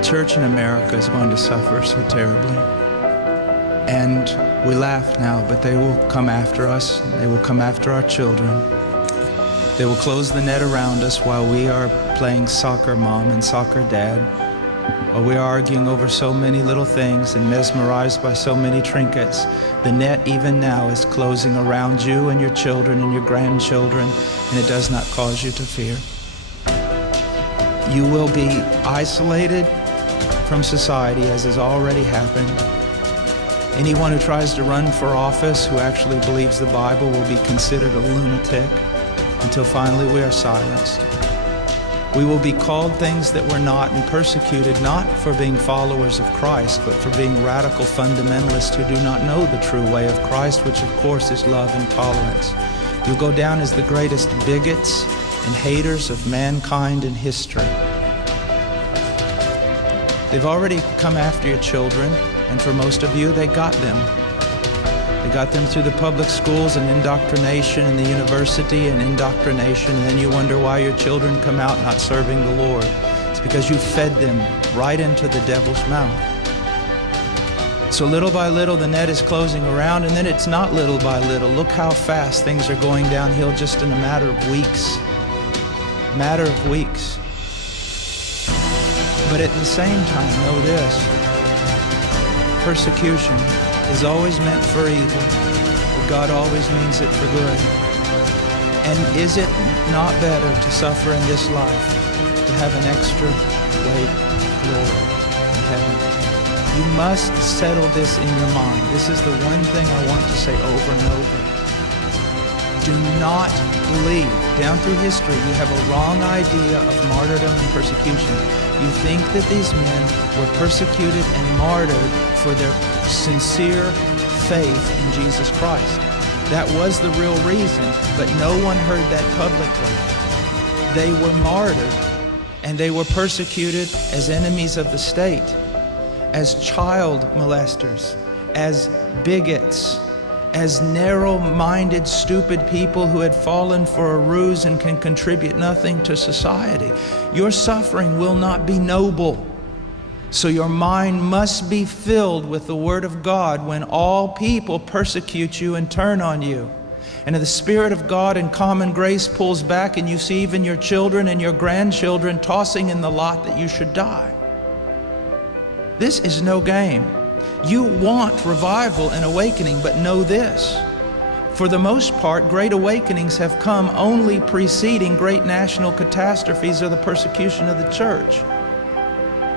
the church in America is going to suffer so terribly. And we laugh now, but they will come after us. They will come after our children. They will close the net around us while we are playing soccer mom and soccer dad, while we are arguing over so many little things and mesmerized by so many trinkets. The net even now is closing around you and your children and your grandchildren, and it does not cause you to fear. You will be isolated from society, as has already happened. Anyone who tries to run for office who actually believes the Bible will be considered a lunatic until finally we are silenced. We will be called things that we're not and persecuted not for being followers of Christ, but for being radical fundamentalists who do not know the true way of Christ, which of course is love and tolerance. You'll go down as the greatest bigots and haters of mankind in history. They've already come after your children, and for most of you, they got them. They got them through the public schools and indoctrination, and the university and indoctrination, and then you wonder why your children come out not serving the Lord. It's because you fed them right into the devil's mouth. So little by little, the net is closing around, and then it's not little by little. Look how fast things are going downhill just in a matter of weeks. Matter of weeks. But at the same time, know this: persecution is always meant for evil, but God always means it for good. And is it not better to suffer in this life, to have an extra weight glory in heaven? You must settle this in your mind. This is the one thing I want to say over and over. Do not believe. Down through history, you have a wrong idea of martyrdom and persecution. You think that these men were persecuted and martyred for their sincere faith in Jesus Christ. That was the real reason, but no one heard that publicly. They were martyred, and they were persecuted as enemies of the state, as child molesters, as bigots, as narrow-minded, stupid people who had fallen for a ruse and can contribute nothing to society. Your suffering will not be noble. So your mind must be filled with the Word of God when all people persecute you and turn on you. And if the Spirit of God in common grace pulls back and you see even your children and your grandchildren tossing in the lot that you should die. This is no game. You want revival and awakening, but know this: for the most part, great awakenings have come only preceding great national catastrophes or the persecution of the church.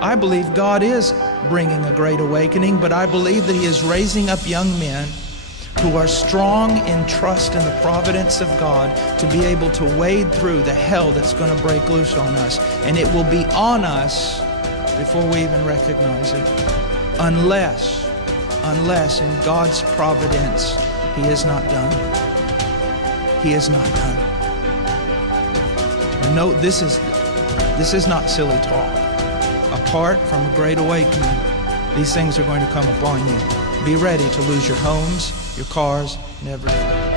I believe God is bringing a great awakening, but I believe that He is raising up young men who are strong in trust in the providence of God to be able to wade through the hell that's going to break loose on us. And it will be on us before we even recognize it. Unless in God's providence, He is not done. He is not done. And note, this is not silly talk. Apart from a great awakening, these things are going to come upon you. Be ready to lose your homes, your cars, and everything.